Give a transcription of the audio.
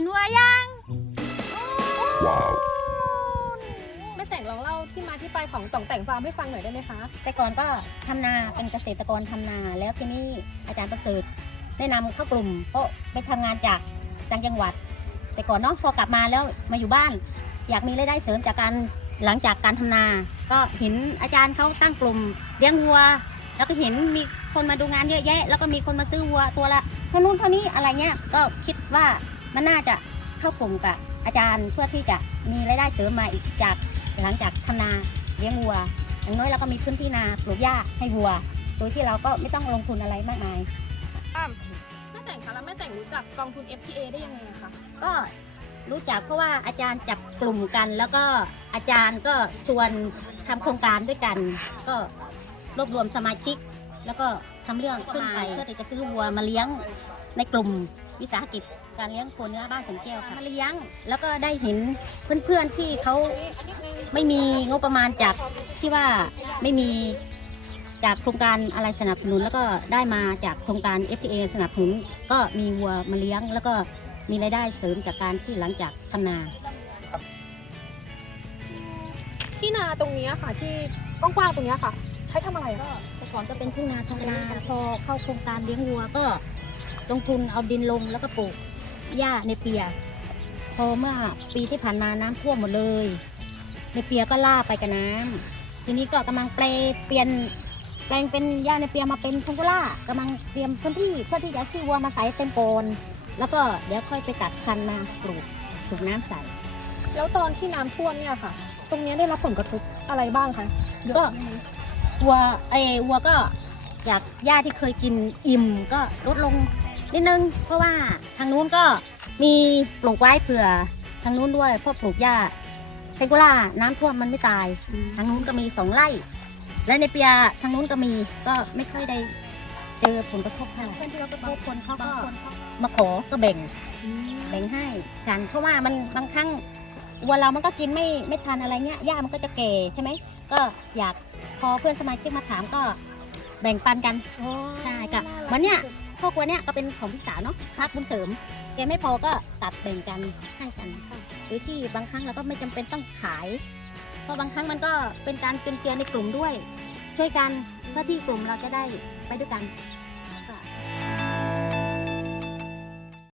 ห็นวัวยังแม่แต่งลองเล่าที่มาที่ไปของต่องแต่งฟาร์มให้ฟังหน่อยได้ไหมคะ แต่ก่อนก็ทำนาเป็นเกษตรกรทำนา แล้วที่นี่อาจารย์ประเสริฐแนะนำเข้ากลุ่มก็ไปทำงานจากต่างจังหวัด แต่ก่อนเนาะพอกลับมาแล้วมาอยู่บ้าน อยากมีรายได้เสริมจากการหลังจากการทำนา ก็เห็นอาจารย์เขาตั้งกลุ่มเลี้ยงวัว แล้วก็เห็นมีคนมาดูงานเยอะแยะ แล้วก็มีคนมาซื้อวัวตัวละเท่านู้นเท่านี้อะไรเงี้ยก็คิดว่า มันน่าจะเข้ากลุ่มกับอาจารย์เพื่อที่จะมีรายได้เสริมมาอีกจากหลังจากทำนาเลี้ยงวัวอย่างน้อยเราก็มีพื้นที่นาปลูกหญ้าให้วัวโดยที่เราก็ไม่ต้องลงทุนอะไรมากมายแม่แต่งคะแล้วแม่แต่งรู้จักกองทุน FTA ได้ยังไงคะก็รู้จักเพราะว่าอาจารย์จับกลุ่มกัน แล้วก็อาจารย์ก็ชวนทำโครงการด้วยกัน ก็รวบรวมสมาชิก แล้วก็ทำเรื่องขึ้นไปเพื่อที่จะซื้อวัวมาเลี้ยงในกลุ่มวิสาหกิจ การเลี้ยงโคเนื้อบ้านสวนแก้วค่ะมาเลี้ยงแล้วก็ได้เห็นเพื่อนๆที่เขาไม่มีงบประมาณจากที่ว่าไม่มีจากโครงการอะไรสนับสนุน แล้วก็ได้มาจากโครงการ FTA สนับสนุน ก็มีวัวมาเลี้ยง แล้วก็มีรายได้เสริมจากการที่หลังจากทำนา ที่นาตรงเนี้ยค่ะที่กว้างๆตรงเนี้ยค่ะ ใช้ทำอะไรอะก็แต่ก่อนก็เป็นทุ่งนาทำนาพอเข้าโครงการเลี้ยงวัวก็ลงทุนเอาดินลงแล้วก็ปลูก หญ้าในเปีย พอเมื่อปีที่ผ่านมาน้ำท่วมหมดเลย ในเปียก็ล่าไปกับน้ำทีนี้ก็กำลังแปลเปลี่ยนแปลงเป็นหญ้าในเปียมาเป็นทุ่งกุล่ากำลังเตรียมพื้นที่เพื่อที่จะซื้อวัวมาใส่เต็มโกนแล้วก็เดี๋ยวค่อยไปตัดคันมาปลูกปลูกน้ำใส่แล้วตอนที่น้ำท่วมเนี่ยค่ะ ตรงเนี้ยได้รับผลกระทบอะไรบ้างคะก็วัวไอ้วัวก็จากหญ้าที่เคยกินอิ่มก็ลดลง นิดนึง เพราะว่าทางนู้นก็มีปลูกไว้เผื่อทางนู้นด้วยเพราะปลูกหญ้าเทกุล่าน้ำท่วมมันไม่ตาย ทางนู้นก็มีสองไร่ และในเปียทางนู้นก็มีก็ไม่ค่อยได้เจอผลกระทบเท่าไหร่เพื่อนที่เรากระทบคนเขาก็มาขอก็แบ่งแบ่งให้กันเพราะว่ามันบางครั้งวัวเรามันก็กินไม่ไม่ทานอะไรเงี้ยหญ้ามันก็จะแก่ใช่ไหมก็อยากพอเพื่อนสมาชิกมาถามก็แบ่งปันกันใช่ค่ะวันเนี้ย พวกวัวเนี้ยก็เป็นของพี่สาวเนาะพักบุญเสริมแกไม่พอก็ตัดแบ่งกันให้กันหรือที่บางครั้งเราก็ไม่จำเป็นต้องขาย เพราะบางครั้งมันก็เป็นการเป็นเกียร์ในกลุ่มด้วย ช่วยกันเพื่อที่กลุ่มเราจะได้ไปด้วยกัน